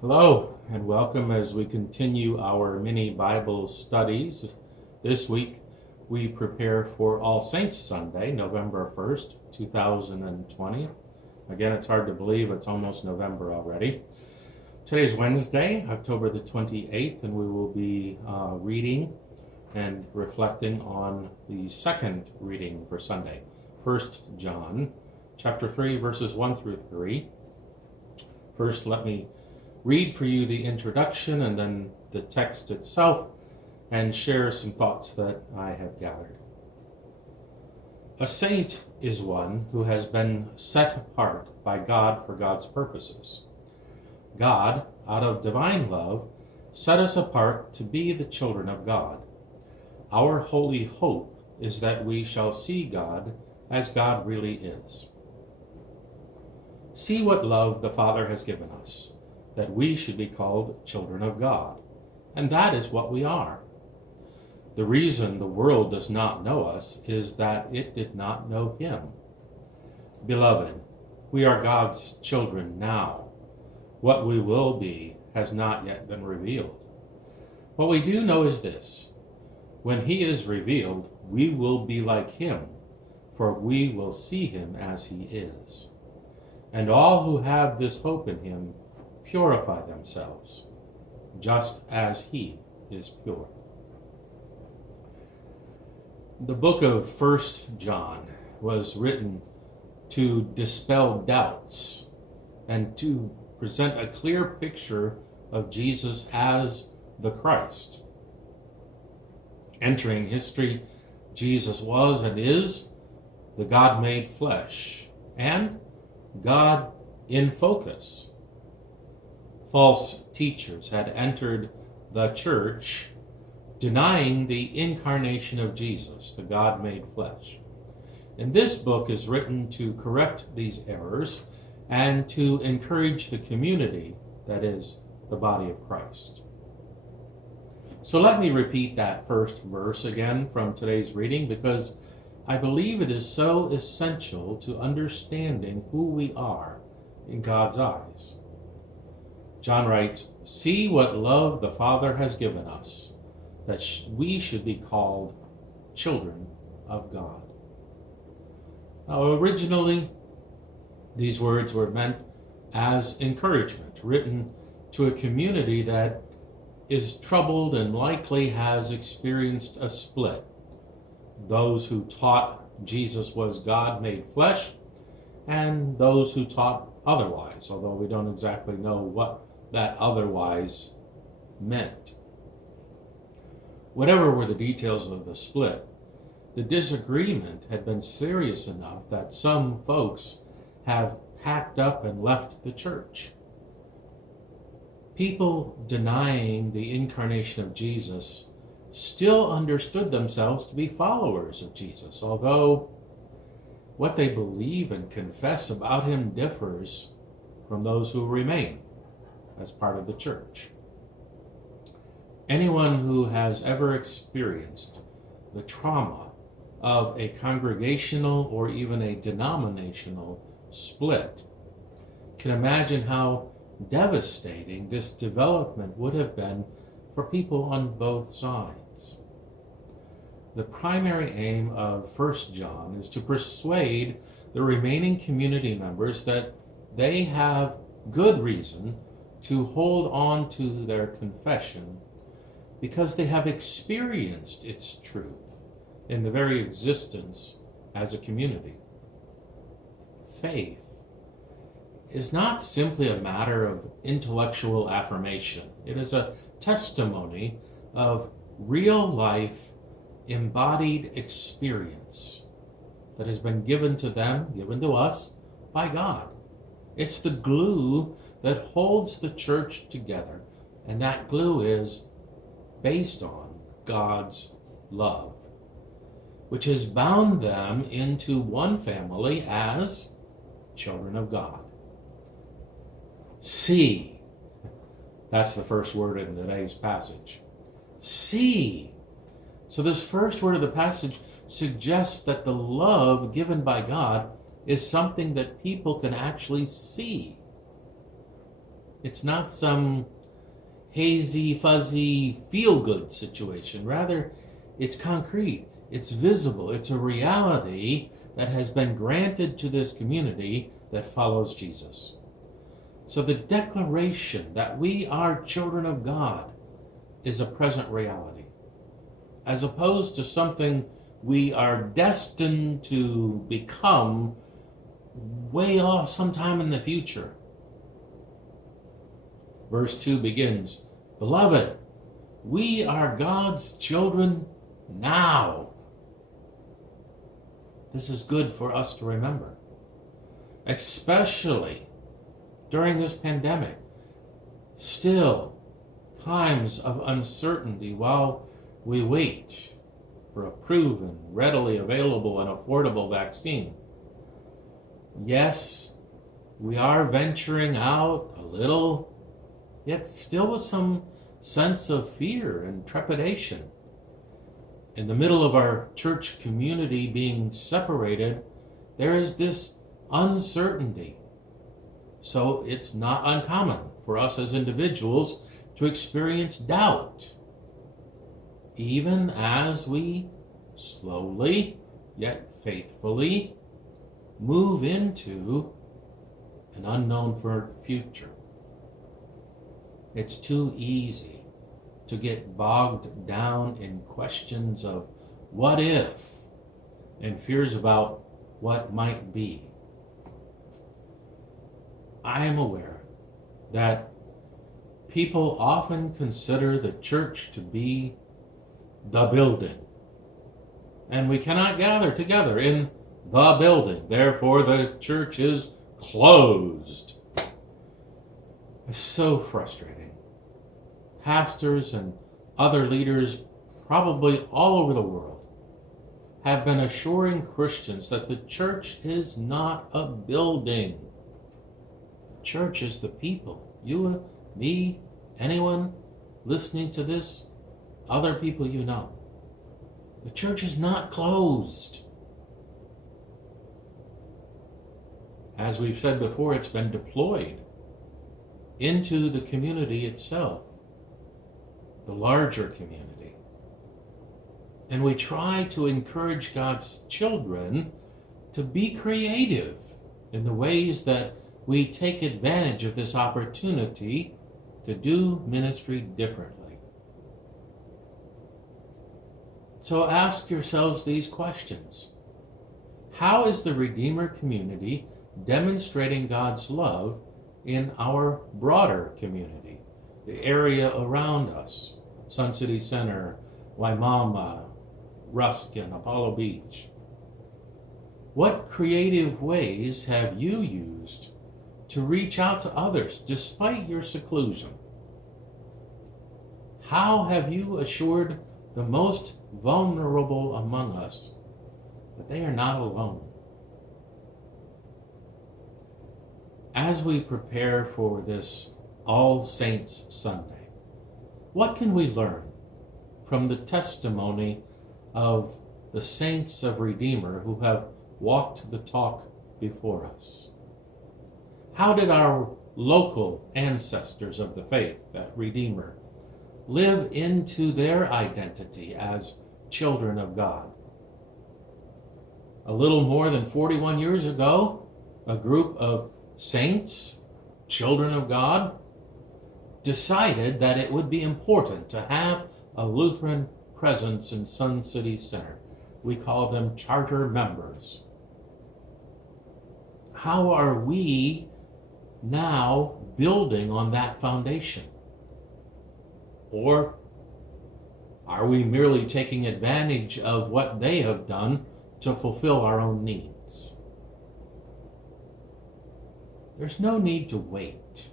Hello and welcome as we continue our mini Bible studies. This week we prepare for All Saints Sunday, November 1st, 2020. Again, it's hard to believe it's almost November already. Today's Wednesday, October the 28th, and we will be reading and reflecting on the second reading for Sunday, 1 John, chapter 3, verses 1 through 3. First, let me read for you the introduction and then the text itself and share some thoughts that I have gathered. A saint is one who has been set apart by God for God's purposes. God, out of divine love, set us apart to be the children of God. Our holy hope is that we shall see God as God really is. See what love the Father has given us, that we should be called children of God. And that is what we are. The reason the world does not know us is that it did not know Him. Beloved, we are God's children now. What we will be has not yet been revealed. What we do know is this: when He is revealed, we will be like Him, for we will see Him as He is. And all who have this hope in Him purify themselves, just as He is pure. The book of 1 John was written to dispel doubts and to present a clear picture of Jesus as the Christ. Entering history, Jesus was and is the God made flesh and God in focus. False teachers had entered the church denying the incarnation of Jesus, the God made flesh. And this book is written to correct these errors and to encourage the community, that is, the body of Christ. So let me repeat that first verse again from today's reading, because I believe it is so essential to understanding who we are in God's eyes. John writes, "See what love the Father has given us, that we should be called children of God." Now, originally, these words were meant as encouragement, written to a community that is troubled and likely has experienced a split. Those who taught Jesus was God made flesh, and those who taught otherwise, although we don't exactly know what that otherwise meant. Whatever were the details of the split, the disagreement had been serious enough that some folks have packed up and left the church. People denying the incarnation of Jesus still understood themselves to be followers of Jesus, although what they believe and confess about Him differs from those who remain as part of the church. Anyone who has ever experienced the trauma of a congregational or even a denominational split can imagine how devastating this development would have been for people on both sides. The primary aim of 1 John is to persuade the remaining community members that they have good reason to hold on to their confession because they have experienced its truth in the very existence as a community. Faith is not simply a matter of intellectual affirmation. It is a testimony of real life embodied experience that has been given to them, given to us by God. It's the glue that holds the church together, and that glue is based on God's love, which has bound them into one family as children of God. See, that's the first word in today's passage. See. So this first word of the passage suggests that the love given by God is something that people can actually see. It's not some hazy, fuzzy, feel-good situation. Rather, it's concrete. It's visible. It's a reality that has been granted to this community that follows Jesus. So the declaration that we are children of God is a present reality, as opposed to something we are destined to become way off sometime in the future. Verse 2 begins, "Beloved, we are God's children now." This is good for us to remember, especially during this pandemic. Still, times of uncertainty while we wait for a proven, readily available, and affordable vaccine. Yes, we are venturing out a little, yet still with some sense of fear and trepidation. In the middle of our church community being separated, there is this uncertainty. So it's not uncommon for us as individuals to experience doubt, even as we slowly yet faithfully move into an unknown future. It's too easy to get bogged down in questions of what if and fears about what might be. I am aware that people often consider the church to be the building, and we cannot gather together in the building. Therefore, the church is closed. It's so frustrating. Pastors and other leaders, probably all over the world, have been assuring Christians that the church is not a building. The church is the people. You, me, anyone listening to this, other people you know. The church is not closed. As we've said before, it's been deployed into the community itself, the larger community. And we try to encourage God's children to be creative in the ways that we take advantage of this opportunity to do ministry differently. So ask yourselves these questions. How is the Redeemer community demonstrating God's love in our broader community, the area around us, Sun City Center, Waimama, Ruskin, Apollo Beach? What creative ways have you used to reach out to others despite your seclusion? How have you assured the most vulnerable among us that they are not alone? As we prepare for this All Saints Sunday, what can we learn from the testimony of the saints of Redeemer who have walked the talk before us? How did our local ancestors of the faith at Redeemer live into their identity as children of God? A little more than 41 years ago, a group of saints, children of God, decided that it would be important to have a Lutheran presence in Sun City Center. We call them charter members. How are we now building on that foundation? Or are we merely taking advantage of what they have done to fulfill our own needs? There's no need to wait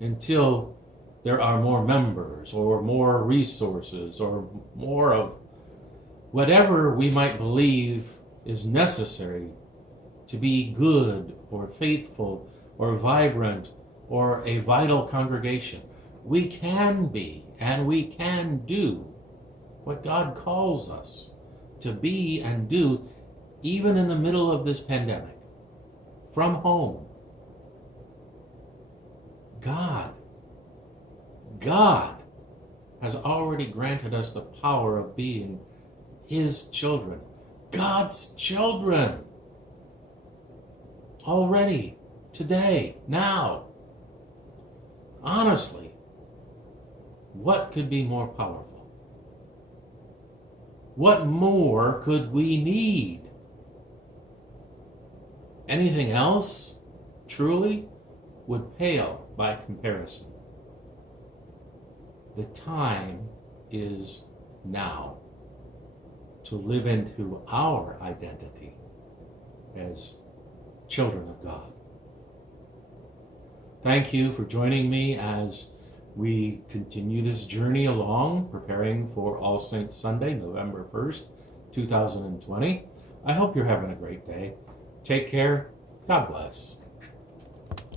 until there are more members or more resources or more of whatever we might believe is necessary to be good or faithful or vibrant or a vital congregation. We can be and we can do what God calls us to be and do, even in the middle of this pandemic, from home. God has already granted us the power of being His children. God's children. Already, today, now. Honestly, what could be more powerful? What more could we need? Anything else, truly, would pale by comparison. The time is now to live into our identity as children of God. Thank you for joining me as we continue this journey along, preparing for All Saints Sunday, November 1st, 2020. I hope you're having a great day. Take care. God bless.